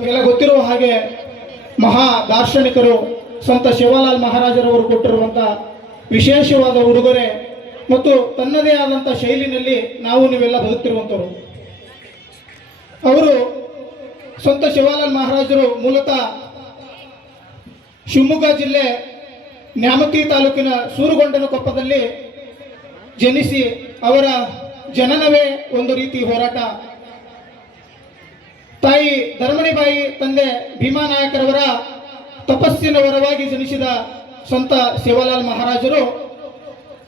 ಎಲ್ಲ ಗೊತ್ತಿರುವ ಹಾಗೆ ಮಹಾ ದಾರ್ಶನಿಕರು ಸಂತ ಶಿವಲಾಲ್ ಮಹಾರಾಜರವರು ಕೊಟ್ಟಿರುವಂಥ ವಿಶೇಷವಾದ ಉಡುಗೊರೆ ಮತ್ತು ತನ್ನದೇ ಆದಂಥ ಶೈಲಿನಲ್ಲಿ ನಾವು ನೀವೆಲ್ಲ ಬದುಕ್ತಿರುವಂಥವರು. ಅವರು ಸಂತ ಶಿವಲಾಲ್ ಮಹಾರಾಜರು ಮೂಲತಃ ಶಿವಮೊಗ್ಗ ಜಿಲ್ಲೆ ನ್ಯಾಮತಿ ತಾಲೂಕಿನ ಸೂರುಗೊಂಡನಕೊಪ್ಪದಲ್ಲಿ ಜನಿಸಿ ಅವರ ಜನನವೇ ಒಂದು ರೀತಿ ಹೋರಾಟ. ತಾಯಿ ಧರ್ಮಣಿಬಾಯಿ, ತಂದೆ ಭೀಮಾನಾಯಕರವರ ತಪಸ್ಸಿನ ವರವಾಗಿ ಜನಿಸಿದ ಸಂತ ಶಿವಲಾಲ್ ಮಹಾರಾಜರು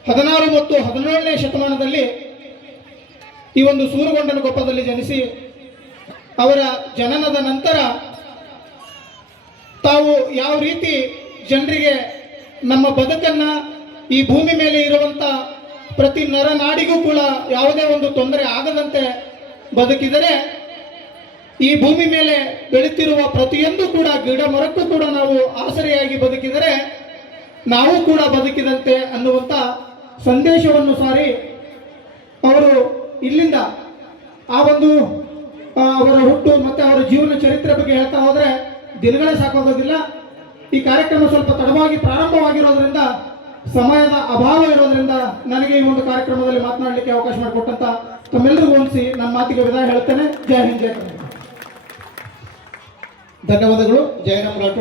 16 ಮತ್ತು 17ನೇ ಶತಮಾನದಲ್ಲಿ ಈ ಒಂದು ಸೂರುಗೊಂಡನಕೊಪ್ಪದಲ್ಲಿ ಜನಿಸಿ ಅವರ ಜನನದ ನಂತರ ತಾವು ಯಾವ ರೀತಿ ಜನರಿಗೆ ನಮ್ಮ ಬದುಕನ್ನು, ಈ ಭೂಮಿ ಮೇಲೆ ಇರುವಂಥ ಪ್ರತಿ ನರನಾಡಿಗೂ ಕೂಡ ಯಾವುದೇ ಒಂದು ತೊಂದರೆ ಆಗದಂತೆ ಬದುಕಿದರೆ, ಈ ಭೂಮಿ ಮೇಲೆ ಬೆಳೀತಿರುವ ಪ್ರತಿಯೊಂದು ಕೂಡ ಗಿಡ ಮರಕ್ಕೂ ಕೂಡ ನಾವು ಆಸರೆಯಾಗಿ ಬದುಕಿದರೆ ನಾವು ಕೂಡ ಬದುಕಿದಂತೆ ಅನ್ನುವಂಥ ಸಂದೇಶವನ್ನು ಸಾರಿ ಅವರು ಇಲ್ಲಿಂದ ಆ ಒಂದು ಅವರ ಹುಟ್ಟು ಮತ್ತು ಅವರ ಜೀವನ ಚರಿತ್ರೆ ಬಗ್ಗೆ ಹೇಳ್ತಾ ಹೋದರೆ ದಿನಗಳೇ ಸಾಕಾಗೋದಿಲ್ಲ. ಈ ಕಾರ್ಯಕ್ರಮ ಸ್ವಲ್ಪ ತಡವಾಗಿ ಪ್ರಾರಂಭವಾಗಿರೋದ್ರಿಂದ, ಸಮಯದ ಅಭಾವ ಇರೋದ್ರಿಂದ ನನಗೆ ಈ ಒಂದು ಕಾರ್ಯಕ್ರಮದಲ್ಲಿ ಮಾತನಾಡಲಿಕ್ಕೆ ಅವಕಾಶ ಮಾಡಿಕೊಟ್ಟಂತ ತಮ್ಮೆಲ್ಲರಿಗೂ ಹೊಂದಿಸಿ ನನ್ನ ಮಾತಿಗೆ ವಿದಾಯ ಹೇಳ್ತೇನೆ. ಜೈ ಹಿಂದ್, ಜೈ ಕರ್ನಾಟಕ. ಧನ್ಯವಾದಗಳು. ಜಯರಾಮ್ ರಾಠೋಡ್.